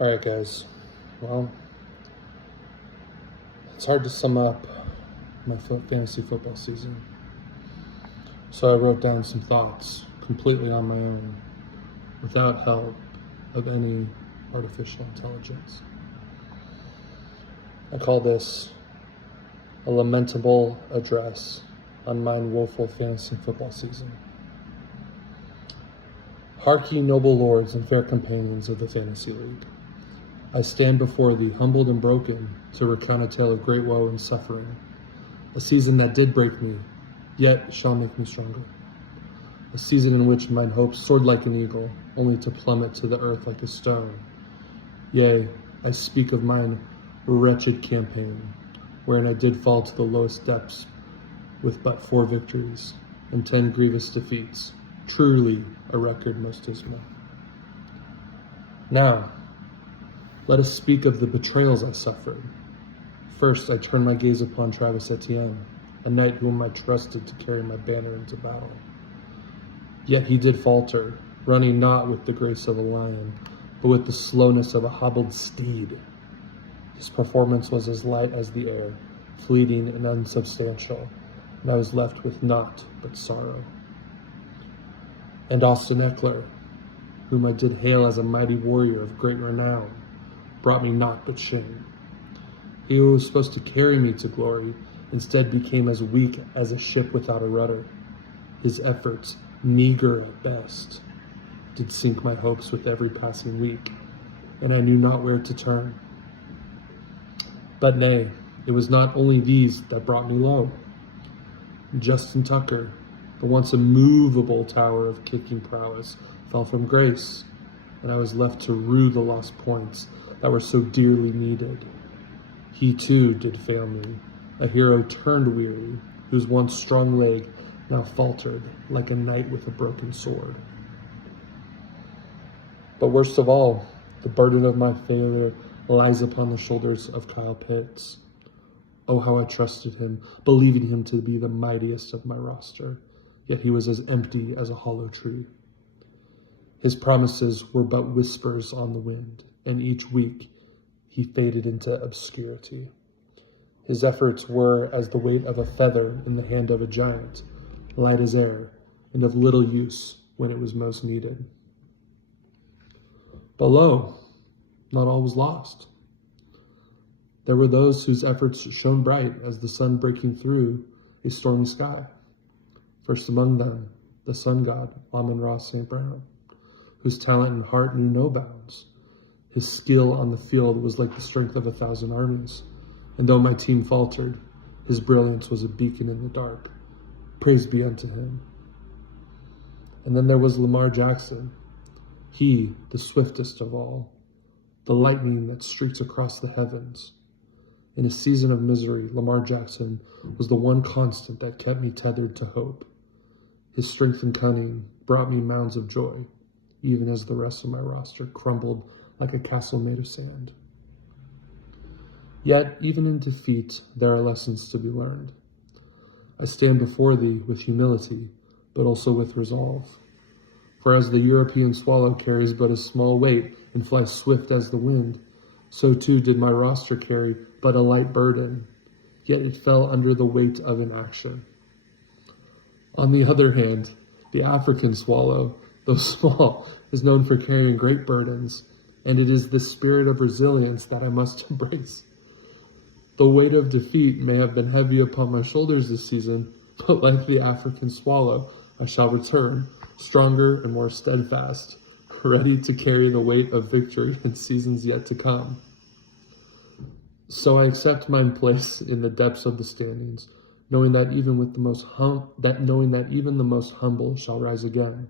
All right, guys. Well, it's hard to sum up my fantasy football season. So I wrote down some thoughts completely on my own, without help of any artificial intelligence. I call this a lamentable address on mine woeful fantasy football season. Hark ye, noble lords and fair companions of the Fantasy League. I stand before thee, humbled and broken, to recount a tale of great woe and suffering. A season that did break me, yet shall make me stronger. A season in which mine hopes soared like an eagle, only to plummet to the earth like a stone. Yea, I speak of mine wretched campaign, wherein I did fall to the lowest depths with but 4 victories and 10 grievous defeats, truly a record most dismal. Now, let us speak of the betrayals I suffered. First, I turned my gaze upon Travis Etienne, a knight whom I trusted to carry my banner into battle. Yet he did falter, running not with the grace of a lion, but with the slowness of a hobbled steed. His performance was as light as the air, fleeting and unsubstantial, and I was left with naught but sorrow. And Austin Eckler, whom I did hail as a mighty warrior of great renown, brought me naught but shame. He who was supposed to carry me to glory instead became as weak as a ship without a rudder. His efforts, meager at best, did sink my hopes with every passing week, and I knew not where to turn. But nay, it was not only these that brought me low. Justin Tucker, the once immovable tower of kicking prowess, fell from grace, and I was left to rue the lost points that were so dearly needed. He too did fail me, a hero turned weary, whose once strong leg now faltered like a knight with a broken sword. But worst of all, the burden of my failure lies upon the shoulders of Kyle Pitts. Oh, how I trusted him, believing him to be the mightiest of my roster, yet he was as empty as a hollow tree. His promises were but whispers on the wind, and each week he faded into obscurity. His efforts were as the weight of a feather in the hand of a giant, light as air, and of little use when it was most needed. But lo, not all was lost. There were those whose efforts shone bright as the sun breaking through a stormy sky. First among them, the sun god, Amon-Ra St. Brown, whose talent and heart knew no bounds. His skill on the field was like the strength of 1,000 armies, and though my team faltered, his brilliance was a beacon in the dark. Praise be unto him. And then there was Lamar Jackson, he, the swiftest of all, the lightning that streaks across the heavens. In a season of misery, Lamar Jackson was the one constant that kept me tethered to hope. His strength and cunning brought me mounds of joy, even as the rest of my roster crumbled like a castle made of sand. Yet, even in defeat, there are lessons to be learned. I stand before thee with humility, but also with resolve. For as the European swallow carries but a small weight and flies swift as the wind, so too did my roster carry but a light burden, yet it fell under the weight of inaction. On the other hand, the African swallow, though small, is known for carrying great burdens, and it is the spirit of resilience that I must embrace. The weight of defeat may have been heavy upon my shoulders this season, but like the African swallow, I shall return, stronger and more steadfast, ready to carry the weight of victory in seasons yet to come. So I accept mine place in the depths of the standings, knowing that even the most humble shall rise again.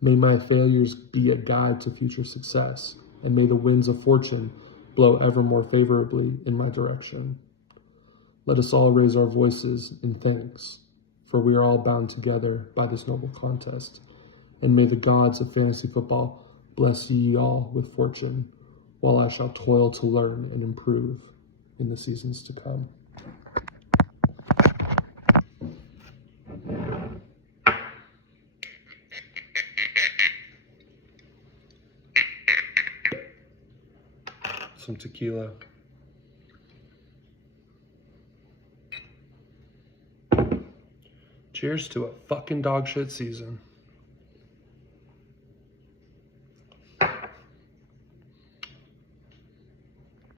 May my failures be a guide to future success, and may the winds of fortune blow ever more favorably in my direction. Let us all raise our voices in thanks, for we are all bound together by this noble contest, and may the gods of fantasy football bless ye all with fortune, while I shall toil to learn and improve in the seasons to come. some tequila. Cheers to a fucking dog shit season.